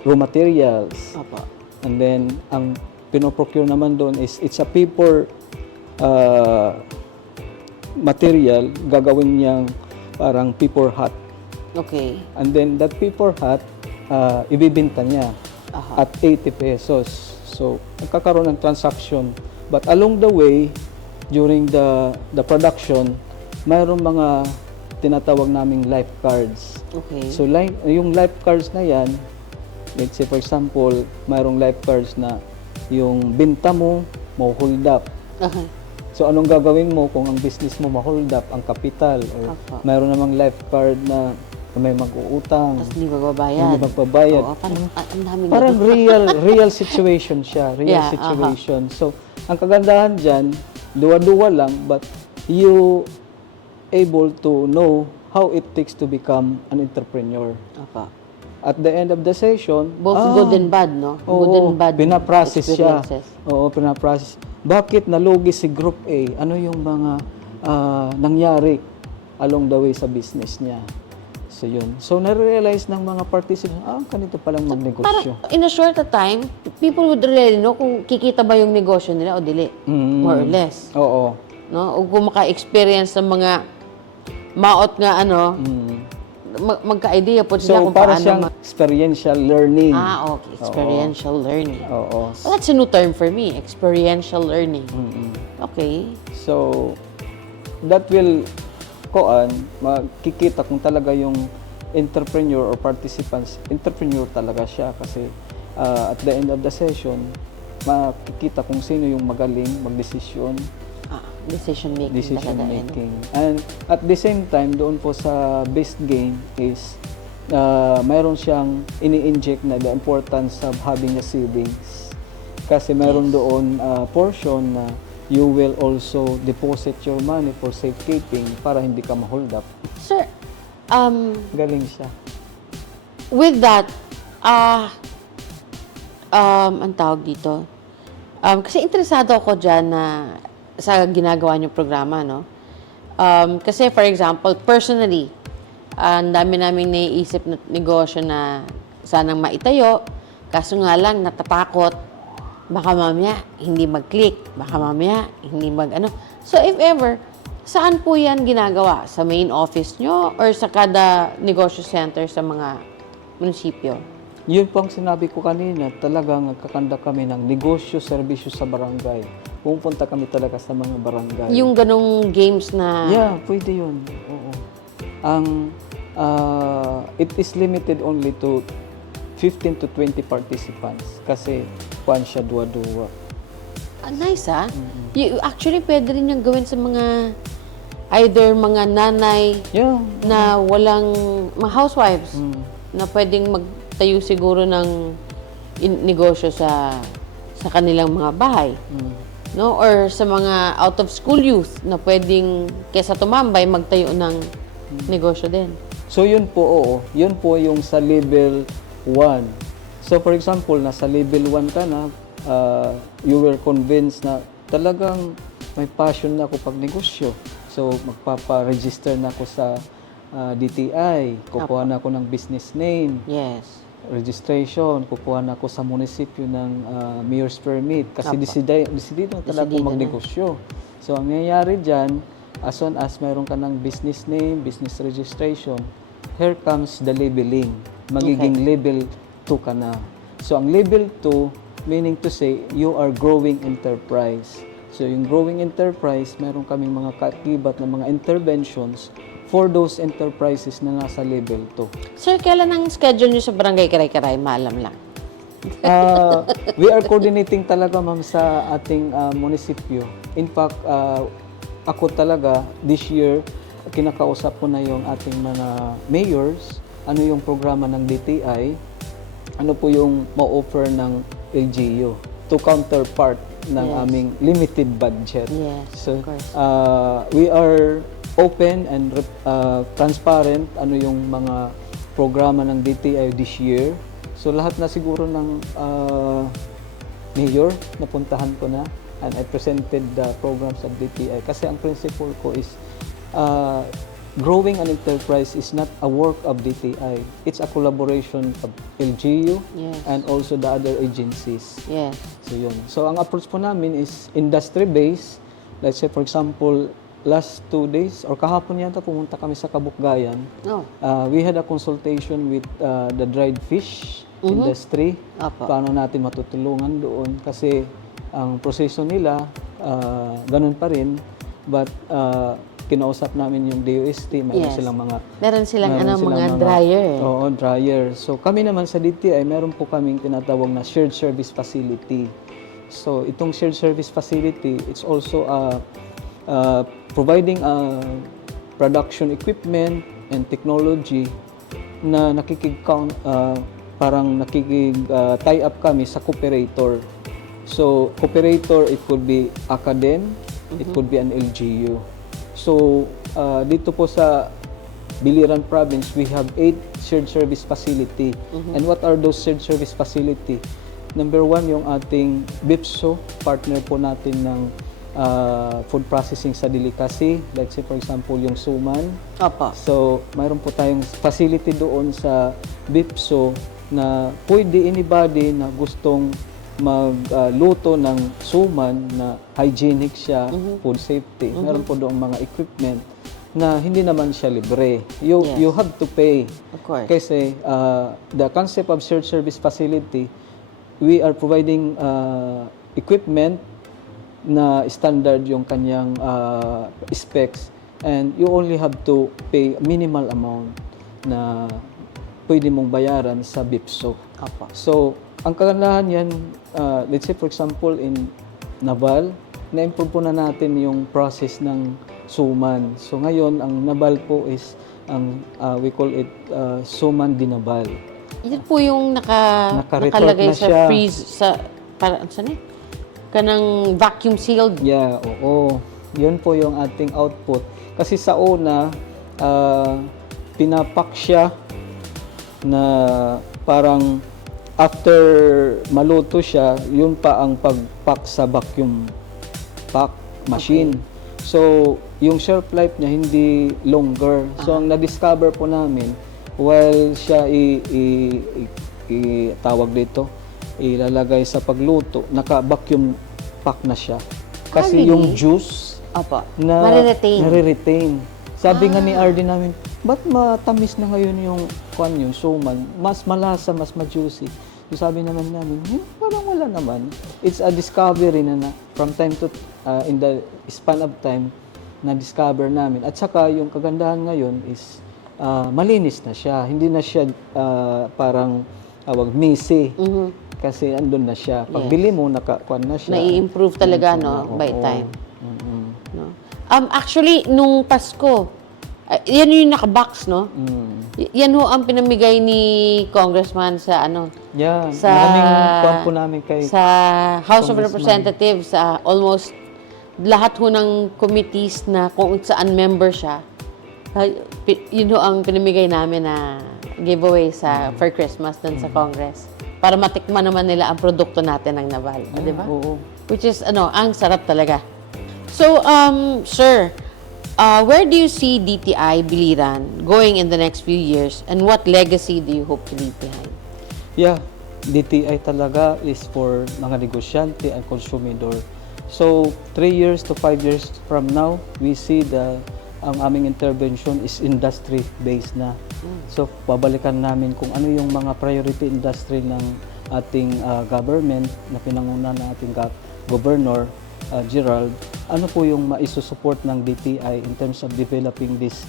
raw materials. Opo. And then, ang pinoprocure naman doon is, it's a paper material, gagawin niyang parang paper hat. Okay. And then, that paper hat, ibibinta niya at 80 pesos. So, nagkakaroon ng transaction. But along the way, during the production, mayroong mga tinatawag naming life cards. Okay. So, yung life cards na yan, let's say for example, mayroong life cards na yung binta mo, hold up. Okay. So, anong gagawin mo kung ang business mo ma-hold up, ang capital? Or Opo. mayroon namang life card na may mag-uutang, Tapos hindi magbabayad. hindi magpabayad. Oo, parang ang daming Parang ganun. real situation siya, real Yeah, situation. So, ang kagandahan dyan, duwa-duwa lang, but you able to know how it takes to become an entrepreneur. Opo. At the end of the session, Both good and bad, no? Good and bad pinaprocess siya. experiences. Oo, pinaprocess. Bakit nalugi si Group A? Ano yung mga nangyari along the way sa business niya? So, yun. So, na-realize ng mga participants, ganito palang magnegosyo. Parang in a short time, people would really know kung kikita ba yung negosyo nila o dili. More or less. Oo. No? O kung maka-experience ng mga maot nga magka-idea po sila So, kung para paano siyang experiential learning. okay. Experiential learning. Oo. Well, that's a new term for me. Experiential learning. Okay. So, that will makikita kung talaga yung entrepreneur or participants, entrepreneur talaga siya kasi at the end of the session, makikita kung sino yung magaling magdesisyon, Decision making. And at the same time, doon po sa best game is mayroon siyang ini-inject na the importance of having a savings. Kasi mayroon doon portion na you will also deposit your money for safekeeping para hindi ka ma-hold up. Sir, Galing siya. with that, ang tawag dito, kasi interesado ako dyan na sa ginagawa niyong programa, no? Kasi for example, personally, ang dami naming naiisip na negosyo na sanang maitayo, kaso nga lang natatakot, baka mamaya hindi mag-click, baka mamaya hindi mag-ano. So if ever, saan po yan ginagawa? Sa main office nyo or sa kada negosyo center sa mga munisipyo? Yun po ang sinabi ko kanina, talagang nagkakanda kami ng negosyo, serbisyo sa barangay. Pupunta kami talaga sa mga barangay. Yung ganong games na... Yeah, pwede yun. Oo. It is limited only to 15 to 20 participants kasi kuan siya duwa-duwa. Nice, ah. Actually, pwede rin yung gawin sa mga either mga nanay Yeah. na walang mga housewives na pwedeng magtayo siguro ng negosyo sa kanilang mga bahay. No? Or sa mga out-of-school youth na pwedeng kesa tumambay, magtayo ng negosyo din. So yun po, oo. Yun po yung sa level 1. So for example, nasa level 1 ka na, you were convinced na talagang may passion na ako pag negosyo. So, magpapa-register na ako sa DTI, kukuha na ako ng business name, Yes. registration, kukuha na ako sa munisipyo ng mayor's permit kasi Apo. desidido talaga Desidido ako na. magnegosyo. So, ang nangyayari dyan, as soon as mayroon ka ng business name, business registration, here comes the labeling. Magiging level 2 ka na. So, ang level 2, meaning to say, you are growing enterprise. So, yung growing enterprise, meron kaming mga kaakibat na mga interventions for those enterprises na nasa level 2. Sir, kailan ang schedule niyo sa Barangay Karay-Karay? Maalam lang. We are coordinating talaga, ma'am, sa ating munisipyo. In fact, ako talaga, this year, kinakausap ko na yung ating mga mayors, ano yung programa ng DTI, ano po yung ma-offer ng LGU to counterpart ng aming limited budget. Yes, So, of course. we are open and transparent ano yung mga programa ng DTI this year. So, lahat na siguro ng mayor, napuntahan ko na and I presented the programs of DTI kasi ang principle ko is growing an enterprise is not a work of DTI. It's a collaboration of LGU Yes. and also the other agencies. Yes. So yun. So ang approach po namin is industry-based. Let's say for example, last 2 days or kahapon yata pumunta kami sa Kabukgayan. Oh. We had a consultation with the dried fish industry. Apo. Paano natin matutulungan doon kasi ang proseso nila ganun pa rin but kinausap namin yung DOST, mayroon Yes. silang mga Meron silang meron silang mga dryer. Oo, dryer. So kami naman sa DTI, meron po kaming tinatawag na shared service facility. So itong shared service facility, it's also providing production equipment and technology na parang tie up kami sa cooperator. So cooperator, it could be academ, it could be an LGU. So, dito po sa Biliran Province, we have 8 shared service facility. And what are those shared service facility? Number 1, yung ating BIPSO, partner po natin ng food processing sa delicacy. Like say, for example, yung suman. Opo. So, mayroon po tayong facility doon sa BIPSO na pwede anybody na gustong magluto ng suman na hygienic siya, food safety. Meron po doong mga equipment na hindi naman siya libre. You have to pay. Of course. Kasi the concept of shared service facility, we are providing equipment na standard yung kanyang specs and you only have to pay minimal amount na pwede mong bayaran sa BIPSO. Opo. So, ang kagandahan yan, let's say for example in Naval, na-improve po na natin yung process ng suman. So ngayon, ang Naval po is, we call it suman dinabal. Yan po yung Naka-retort nakalagay na sa siya. freeze, ano saan eh? Kanang vacuum sealed. Yeah, oo. Yun po yung ating output. Kasi sa una, pinapak siya na parang after maluto siya, yun pa ang pag-pack sa vacuum pack machine. So, yung shelf life niya hindi longer. So, ang na-discover po namin, while siya tawag dito, ilalagay sa pagluto, naka-vacuum pack na siya. Kasi really? yung juice Opo. na Mariretain. Sabi nga ni RD namin, ba't matamis na ngayon yung suman? Mas malasa, mas ma-juicy. So sabi naman namin, parang wala naman. It's a discovery na from time to, in the span of time, na-discover namin. At saka yung kagandahan ngayon is, malinis na siya. Hindi na siya parang messy. Kasi andun na siya. Pagbili mo, nakakuan na siya. Nai-improve talaga, no? By time. No? Actually, nung Pasko, yan yung naka-box, no? Yan ho ang pinamigay ni Congressman sa Yan. sa Maraming kuwan po namin kay sa House of Congressman. Representatives, almost lahat ho ng committees na kung saan member siya, yun ho ang pinamigay namin na giveaway for Christmas dun sa Congress. Para matikman naman nila ang produkto natin ng Naval. Di ba? Oo. Which is, ang sarap talaga. So, sir, where do you see DTI Biliran going in the next few years, and what legacy do you hope to leave behind? Yeah, DTI talaga is for mga negosyante and consumidor. So, 3 years to 5 years from now, we see ang aming intervention is industry-based na. So, babalikan namin kung ano yung mga priority industry ng ating government na pinanguna ng ating Governor Gerald. Ano po yung maisusupport ng DTI in terms of developing these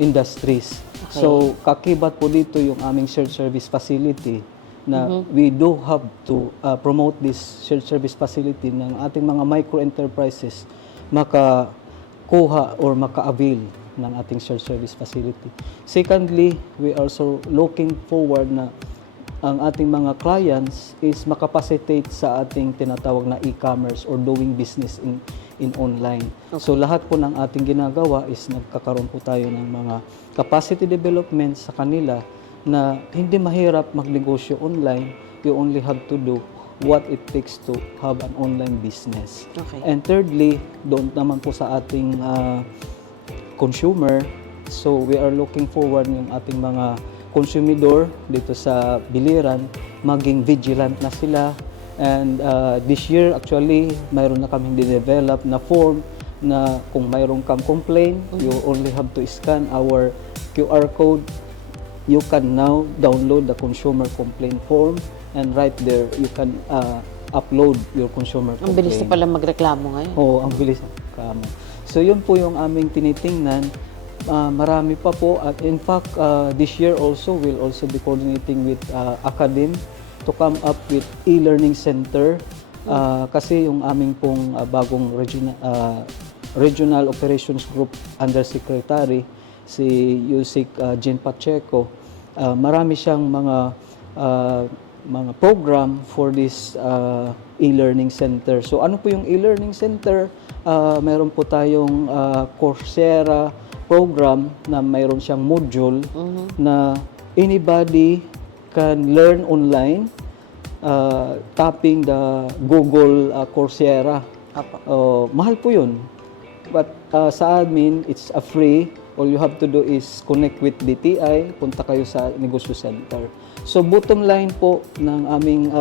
industries. Okay. So, kakibat po dito yung aming shared service facility na we do have to promote this shared service facility ng ating mga micro-enterprises makakuha or maka-avail ng ating shared service facility. Secondly, we also looking forward na ang ating mga clients is makapacitate sa ating tinatawag na e-commerce or doing business in online. So lahat po ng ating ginagawa is nagkakaroon po tayo ng mga capacity development sa kanila na hindi mahirap magnegosyo online. You only have to do what it takes to have an online business. Okay. And thirdly, doon naman po sa ating consumer, so we are looking forward yung ating mga consumidor dito sa Biliran, maging vigilant na sila. And this year, actually, mayroon na kaming develop na form na kung mayroon kang complaint, you only have to scan our QR code. You can now download the consumer complaint form and right there, you can upload your consumer Ang complaint. bilis na pala magreklamo ngayon. Oo, ang bilis ng kamo. So yun po yung aming tinitingnan. Marami pa po at in fact this year also we'll also be coordinating with Academ to come up with e-learning center kasi yung aming pong bagong regional operations group undersecretary si Yusik Jean Pacheco, marami siyang mga program for this e-learning center. So ano po yung e-learning center? Mayroon po tayong Coursera program na mayroon siyang module na anybody can learn online tapping the Google Coursera. Mahal po yun. But sa amin, it's a free. All you have to do is connect with DTI, punta kayo sa negosyo center. So bottom line po ng aming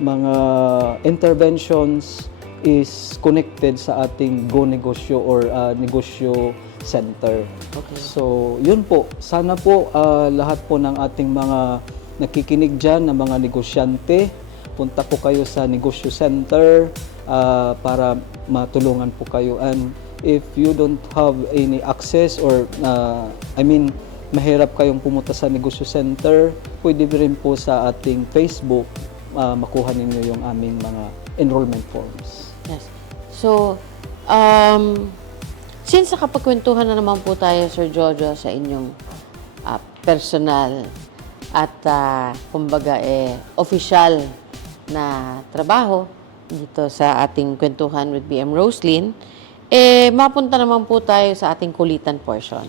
mga interventions is connected sa ating Go Negosyo or Negosyo Center. Okay. So yun po, sana po lahat po ng ating mga nakikinig dyan na mga negosyante, punta po kayo sa Negosyo Center para matulungan po kayo. And if you don't have any access or mahirap kayong pumunta sa Negosyo Center, pwede rin po sa ating Facebook makuha ninyo yung aming mga enrollment forms. Yes. So, since nakapagkwentuhan na naman po tayo, Sir Jojo, sa inyong personal at kumbaga official na trabaho dito sa ating kwentuhan with BM Roslyn, mapunta naman po tayo sa ating kulitan portion.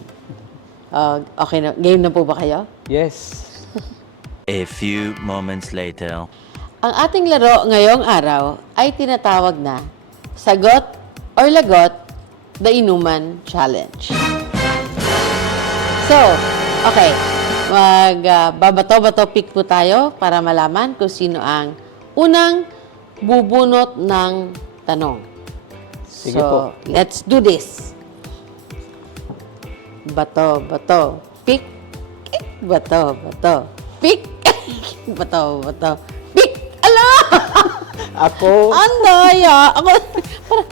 Okay na, game na po ba kayo? Yes. A few moments later. Ang ating laro ngayong araw ay tinatawag na Sagot or Lagot, the Inuman Challenge. So, okay. Babato-bato pick po tayo para malaman kung sino ang unang bubunot ng tanong. Sige So, po. let's do this. Bato, bato, pick. Bato, bato, pick. Bato, bato, pick. Ala! Ako, Ang daya! Ako,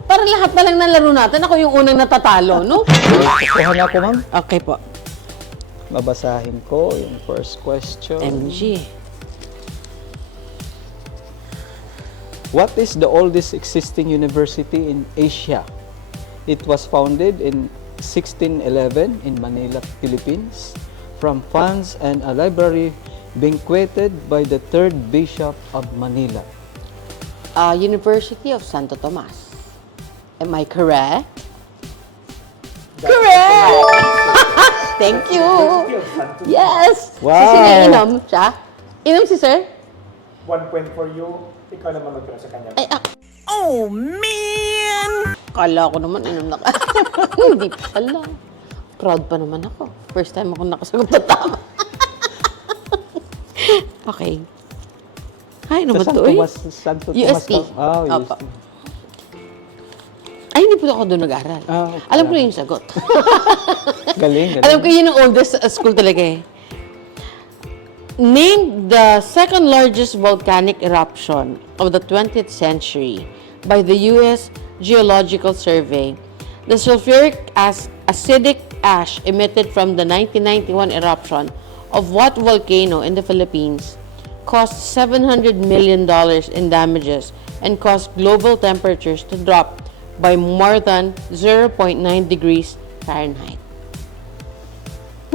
para lahat na lang ng laro natin, ako yung unang natatalo, no? kuha na ako, ma'am. Okay po. Babasahin ko yung first question. MG. What is the oldest existing university in Asia? It was founded in 1611 in Manila, Philippines, from funds and a library bequeathed by the third Bishop of Manila. University of Santo Tomas. Am I correct? Correct! Thank you! Yes! Wow! So, sino inom siya? Inom si sir? 1 point for you, Ikaw naman magtanong sa kanya. Ay, oh, man! Kala ko naman, inom na ka. Hindi pa pala. Proud pa naman ako. First time ako nakasagot na tama. Okay. Ay, naman Sa to San eh. Tomas, Santo Tomas. UST. UST. Opo. Ay, hindi po ako doon nag-aral. Okay. Alam ko na yung sagot. Galing. Alam ko yun ang oldest school talaga eh. Named the second largest volcanic eruption of the 20th century by the U.S. Geological Survey, the sulfuric acidic ash emitted from the 1991 eruption of what volcano in the Philippines cost $700 million in damages and caused global temperatures to drop by more than 0.9 degrees Fahrenheit.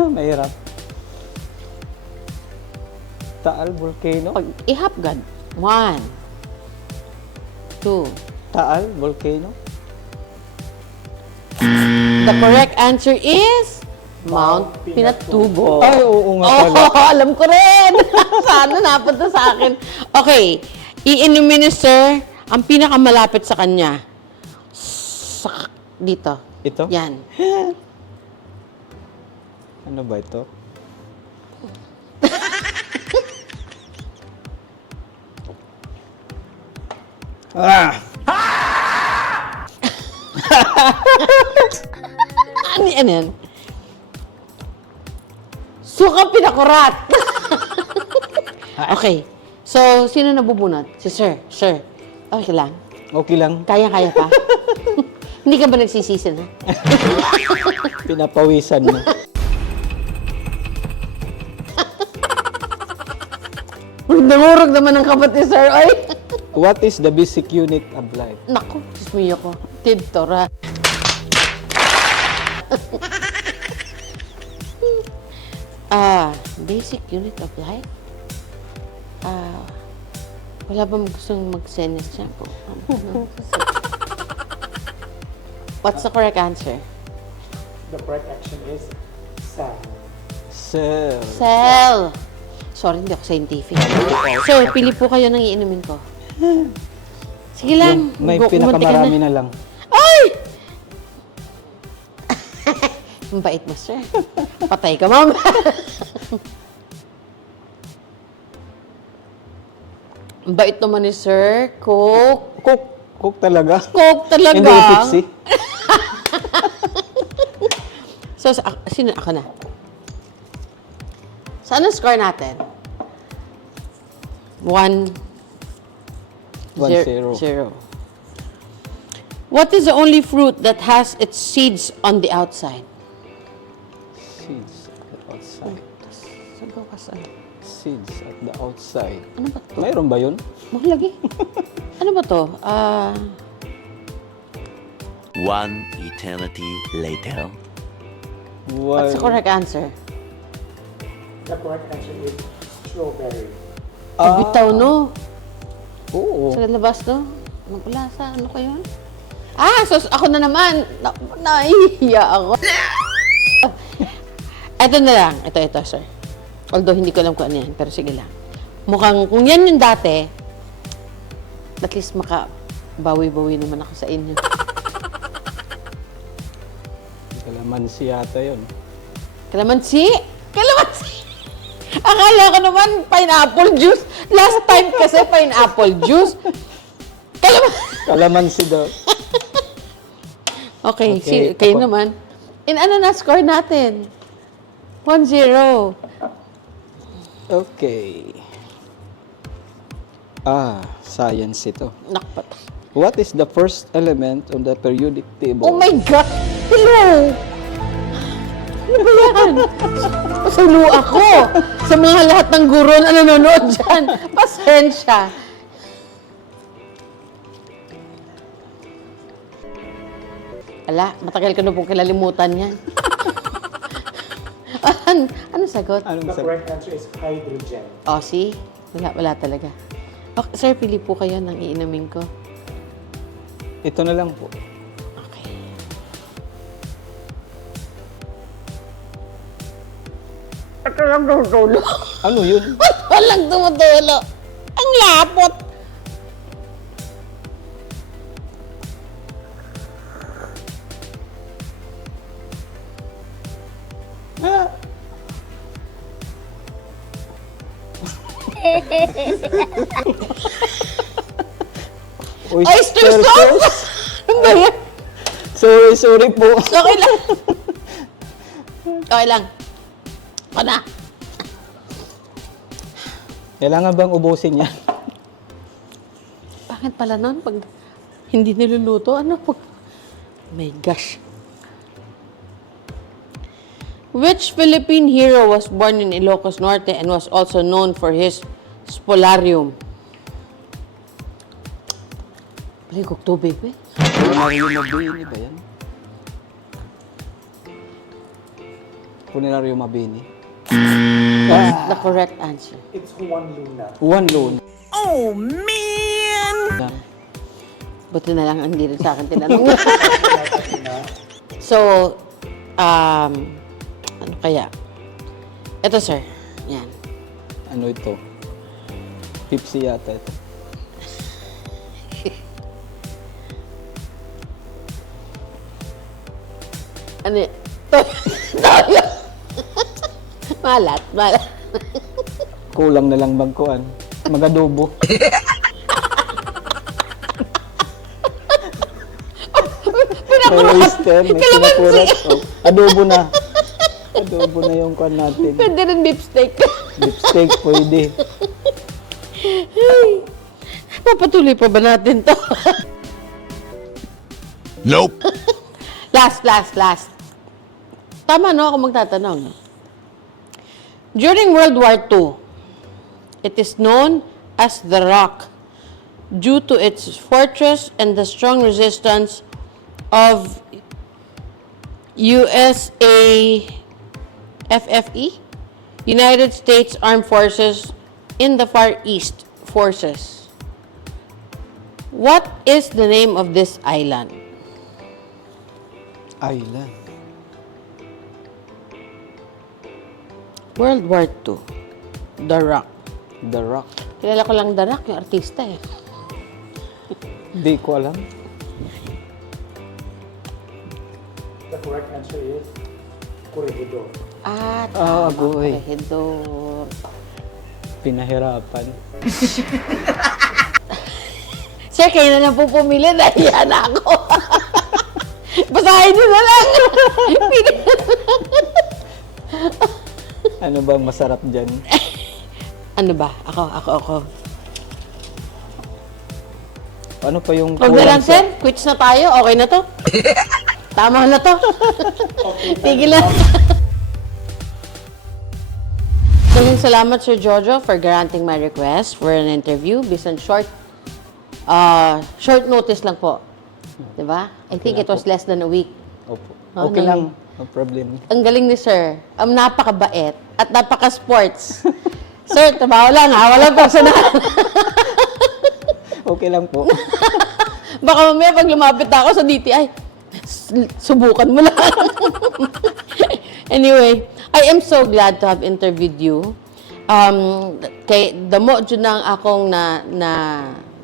Mahirap. Taal Volcano. Pag ihapgad. 1, 2. Taal Volcano. The correct answer is Mount Pinatubo. Ay, oo nga pala. Oh, alam ko rin. Sana napunta sa akin. Okay. I-inumin ni sir ang pinakamalapit sa kanya. Dito. Ito? Yan. Ano ba ito? Ano yan? Suka pinakurat. Okay. So, sino nabubunot? Si sir. Sir. Okay lang. Okay lang. Kaya-kaya pa. Hindi ka ba nagsisisi na? Pinapawisan mo. Nangurog naman ang kapat ni sir. Ay! What is the basic unit of life? Naku, sismiyo ko. Tidtora. Basic unit of life? Wala ba gustong mag-senes siya po? What's the correct answer? The correct action is cell. Cell. Cell. Sorry, hindi ako scientific. Sir, pili po kayo ng iinumin ko. Sige lang. May Umunti ka pinakamarami na lang. Ay! Ang bait mo, sir. Patay ka, ma'am. Ang bait naman ni sir. Coke. Cook talaga. Coke talaga. Hindi Pepsi. So, sino? Ako na. Saan ang score natin? 1-0. 1-0. What is the only fruit that has its seeds on the outside? Seeds at the outside. Sago ka saan? Seeds at the outside. Ano ba to? Mayroon ba yun? Maglagi. Ano ba to? One eternity later. What's the correct answer? The correct answer is strawberry. Ay, bitaw, no? Oo. Sa labas, no? Ano pala? Sa ano kayo? So ako na naman. Nahihiya ako. Ito na lang. Ito, sir. Although hindi ko alam kung ano yan, pero sige lang. Mukhang, kung yan yung dati, at least makabawi-bawi naman ako sa inyo. Kalamansi yata yun. Kalamansi? Kalamansi! Akala ko naman pineapple juice. Last time kasi pineapple juice. Kalamansi daw. Okay, Okay, kayo ako. naman. Ano na score natin? 1-0. Okay. Science ito. Nakpat. What is the first element on the periodic table? Oh my God! Hello! Ano ba yan? Pasalo ako sa mga lahat ng guro na nanonood dyan. Pasensya. Ala, matagal ko na pong kilalimutan yan. Ano sagot? Anong The sabi? correct answer is hydrogen. Oh, see? Wala talaga. Okay, sir, pili po kayo ng iinumin ko. Ito na lang po. Okay. Ito lang tumutulo. Ano yun? Walang tumutulo. Ang lapot. Oyster sauce? Ano ba yan? Sorry po. Okay lang. Okay lang. Ako na. Kailangan bang ubusin yan? Bakit pala nun pag hindi niluluto? Ano po? My gosh. Which Philippine hero was born in Ilocos Norte and was also known for his spolarium? Paligog tubig, eh. Mario Mabini ba yan? Funerario Mabini. That's the correct answer. It's Juan Luna. Juan Luna. Buti na lang hindi rin sa akin tinanong. So, ano kaya? Ito, sir. Yan. Ano ito? Pepsi yata ito. Ano yan? Toyo. Malat. Kulang na lang magkuan. Magadobo. May oyster, may pinakurat. Oh, adobo na. Adobo na yung kuan natin. Pwede rin beef steak. Beef steak, pwede. Papatuloy pa ba natin to? Nope. Last. Tama, no? Ako magtatanong. During World War II, it is known as the Rock due to its fortress and the strong resistance of USA FFE, United States Armed Forces in the Far East Forces. What is the name of this island? Island. World War II. The Rock. The Rock. Kilala ko lang The Rock, yung artista eh. Di ko alam. The correct answer is Corregidor. agoy. Corregidor. Pinahirapan. Sir, kayo na lang po pumili, nahiya na ako. Basahin nyo na lang. Ano bang masarap dyan? Ano ba? Ako. Ano pa yung Huwag na lang, sir. Quits na tayo. Okay na to. Tama na to. Tigil na. Maraming salamat, Sir Jojo, for granting my request for an interview. Bisan short notice lang po. Diba? I think it was less than a week. Opo. Oh, Okay no. lang. No problem. Ang galing ni Sir. Napakabait at napaka-sports. Sir, tabaho lang ha. Walang personal. Okay lang po. Baka mamaya pag lumapit ako sa DTI, subukan mo lang. Anyway, I am so glad to have interviewed you. Kay damo dyan ang akong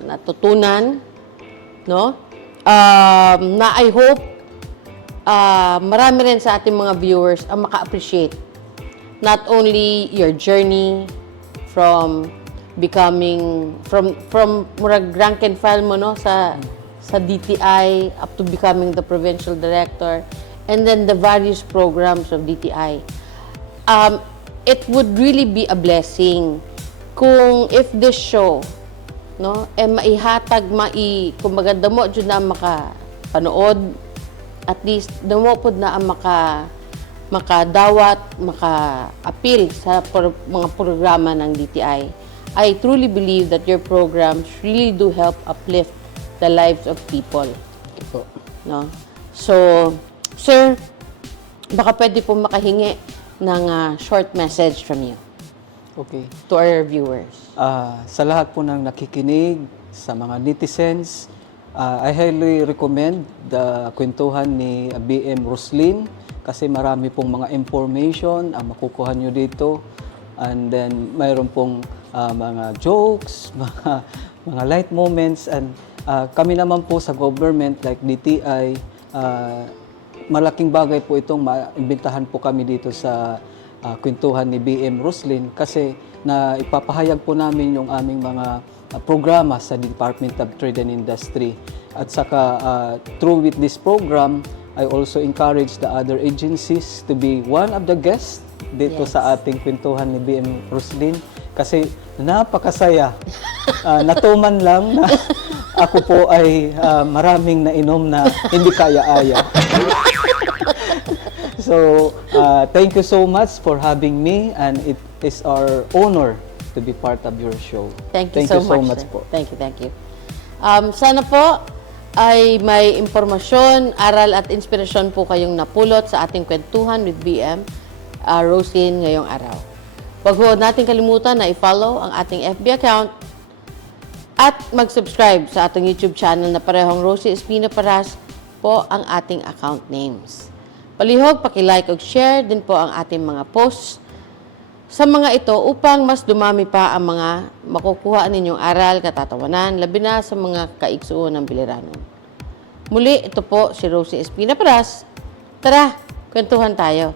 natutunan, no? Na I hope marami rin sa ating mga viewers ang maka-appreciate not only your journey from becoming from murag rank and file mo no sa DTI up to becoming the provincial director and then the various programs of DTI. It would really be a blessing kung if this show no maihatag kumbaga damo jud na makapanood, at least damo pod na ang makadawat, maka-appeal sa mga programa ng DTI. I truly believe that your programs really do help uplift the lives of people. Opo. No? So, sir, baka pwede po makahingi ng short message from you Okay. to our viewers. Sa lahat po ng nakikinig, sa mga netizens, I highly recommend the kwentuhan ni BM Roslyn kasi marami pong mga information ang makukuha nyo dito. And then, mayroon pong mga jokes, mga light moments. And kami naman po sa government like DTI, malaking bagay po itong maimbitahan po kami dito sa kwentuhan ni BM Roslyn kasi na ipapahayag po namin yung aming mga programa sa Department of Trade and Industry. At saka through with this program, I also encourage the other agencies to be one of the guests dito Yes. sa ating kwentuhan ni BM Roslyn kasi napakasaya. Natuman lang na ako po ay maraming nainom na hindi kaya-aya. So, thank you so much for having me and it is our honor to be part of your show. Thank you so much. Sir. po. Thank you. Sana po ay may impormasyon, aral at inspirasyon po kayong napulot sa ating kwentuhan with BM Roslyn ngayong araw. Huwag ho natin kalimutan na i-follow ang ating FB account at mag-subscribe sa ating YouTube channel na parehong Rosie Espina Paras po ang ating account names. Palihog, paki-like o share din po ang ating mga posts sa mga ito upang mas dumami pa ang mga makukuha ninyong aral, katatawanan, labi na sa mga kaiksuon ng biliranon. Muli, ito po si Rosie Espina Paras. Tara, kwentuhan tayo.